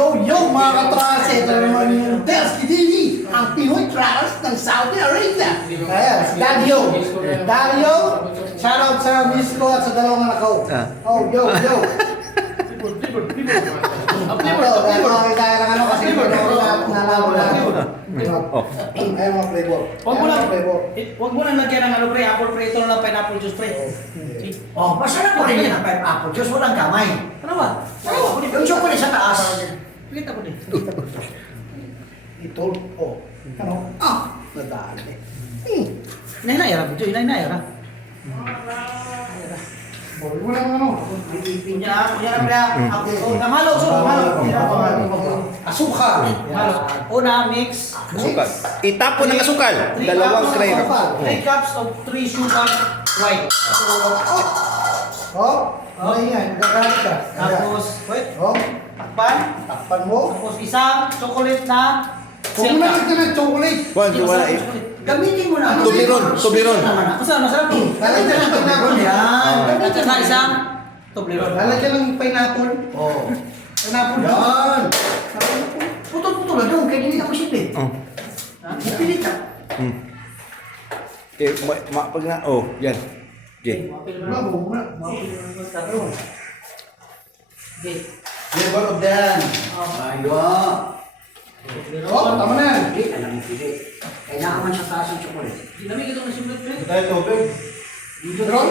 Yo, mga katrase, ito naman yung Delsky TV, ang Pinoy Trash ng Saudi Arabia. Ayan, si Dario. Dario, shoutout sa miss ko at sa dalawang anak ko. Oh, yo. Kaya lang ano kasi nalaman na. Ayun mga flavor. Huwag mo na lagyan ng ano pre, apple pre, ito na lang pineapple juice pre. Oh, masarap po rin yan ang pineapple juice, walang kamay. Ano ba? Yung chocolate sa taas. Kita ko din. Ito, ano? Nadali. Inay-inay ra, inay-inay ra. Bawal mo lang ano. Pinya, yan ang ako. Namalo, Asukal. Malo. Una, mix. Asukal. Itapon ng asukal. Dalawang tray. 3 cups of 3 sugar white. Ano yan? Gagalit ka. Tapos, wait, takpan. Takpan mo. Tapos isang chocolate na Huwag mo na lang ng chocolate. Gamitin mo na. Toblerone. Masarap to. Lalagyan ng pineapple. Yan. At saka isang Toblerone. Lalagyan ng pineapple. Pineapple. Yan. Putol-putol na doon, kaya hindi ako sipin. Pipilit na. Pag na, yan. Okay. Flavor of them. Ayun. Tama na yan. Hindi, alam mo pili. Kailangan man sa taas ng chocolate. Ginamig ito ng simple pre. Tayo tubig. Ron?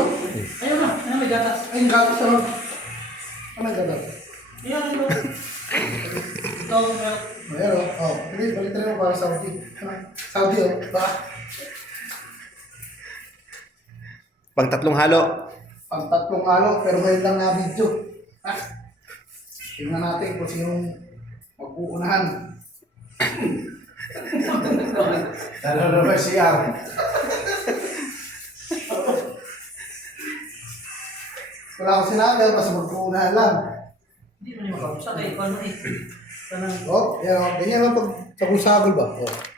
Ayun na, may gatas. Ay, gatas na ron. Ano gatas? Ayan, ano. Ito, Mayroon. Sige, balitan mo para Saudi. Saudi, Ba? Pang tatlong halo. Pang tatlong araw, pero ngayon lang na video. Tingnan natin kung sinong mag-uunahan. Tara na ba siya? Wala akong sinabi, basta mag-uunahan lang. hindi mo niya makapagsak eh. Paano eh? Ganyan lang pag sagol-sagol ba?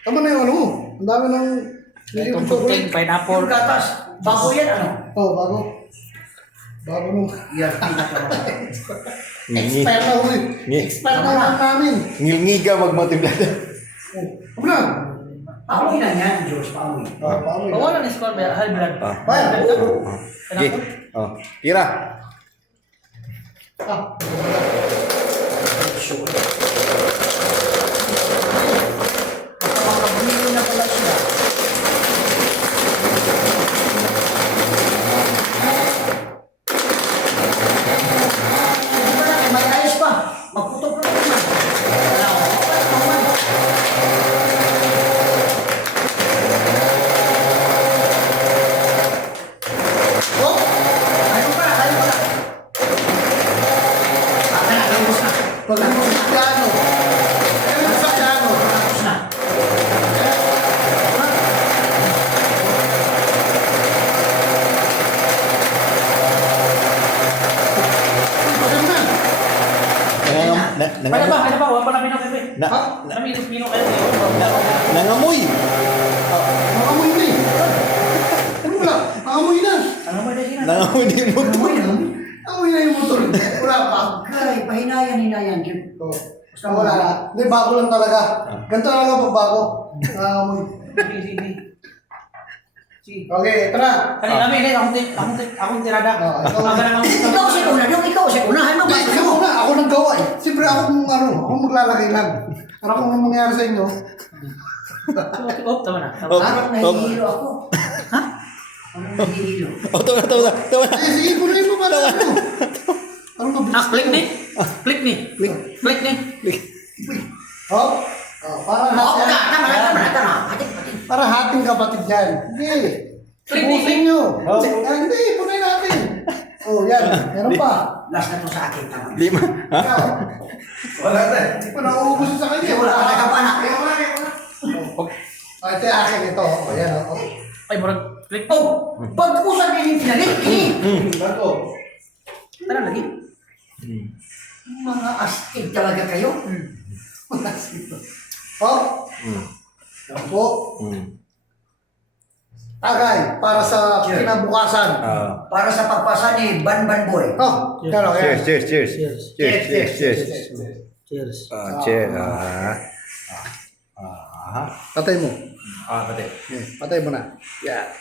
Tama na yung ano mo. Ang dami ng... Itong puting pineapple. Yung gatas, bago yan ano? Bago. Bago mo. Yan, pinaka-masarap. Expert na ulit. Expert na ulit namin. Ngiga magmotivate. Ano na? Paamoy na yan, Diyos, paamoy. Paano yun? Bawalan ng score ba? High blood. Bayan. Okay. Kira. Makabili na pala siya. May ayos pa. Magputok-putok na. Ayun pa. Tapos na. Pag ano sa piano. Ano sa piano? Tapos na. Ano ba? Wala pa na pino kayo. Na, Alam mo pino kayo. nangamoy. Makamoy na eh. Ano wala? Makamoy na. Ano ba na sila? Nangamoy din mo to. Amoy na yung motor. Wala pa. Kay, pahinayan. Basta wala na. Hindi, bago lang talaga. Ganito na lang pag bago. Amoy. Sige. Okay, ito na. Kanina namin, akong tirada. Ikaw si una, yung ikaw si unahan mo. Hindi, ako na. Ako nang gawa eh. Siyempre ako maglalagay lang. Para kung anong mangyari sa inyo. Tama na. Parang nahihilo ako. Ha? Parang nahihilo. Tawa na. Sige, punuin mo pala. Ano mabilis? Click ni. Click ni. Para Oo, hating. tama. Para hating kapatid yan. Hindi. Subusin nyo. Hindi, punuin natin. Yan. Meron pa. Last na to sa akin, tama. 5. Ha? Ikaw. Wala na. Hindi pa nauubos sa kanya. Wala ka nagkapanak. Ito yung akin ito. Yan. Ay, murag click. Oh, pag-usan niya yung pinalik. Bato. Tara lagi. Mga astig talaga kayo. Yan po. Tagay, para sa Cheers. kinabukasan. Para sa pagpasa ni Banban Boy. Cheers. Cheers. Cheers. Cheers. Patay mo. Pati. Patay mo na. Yeah.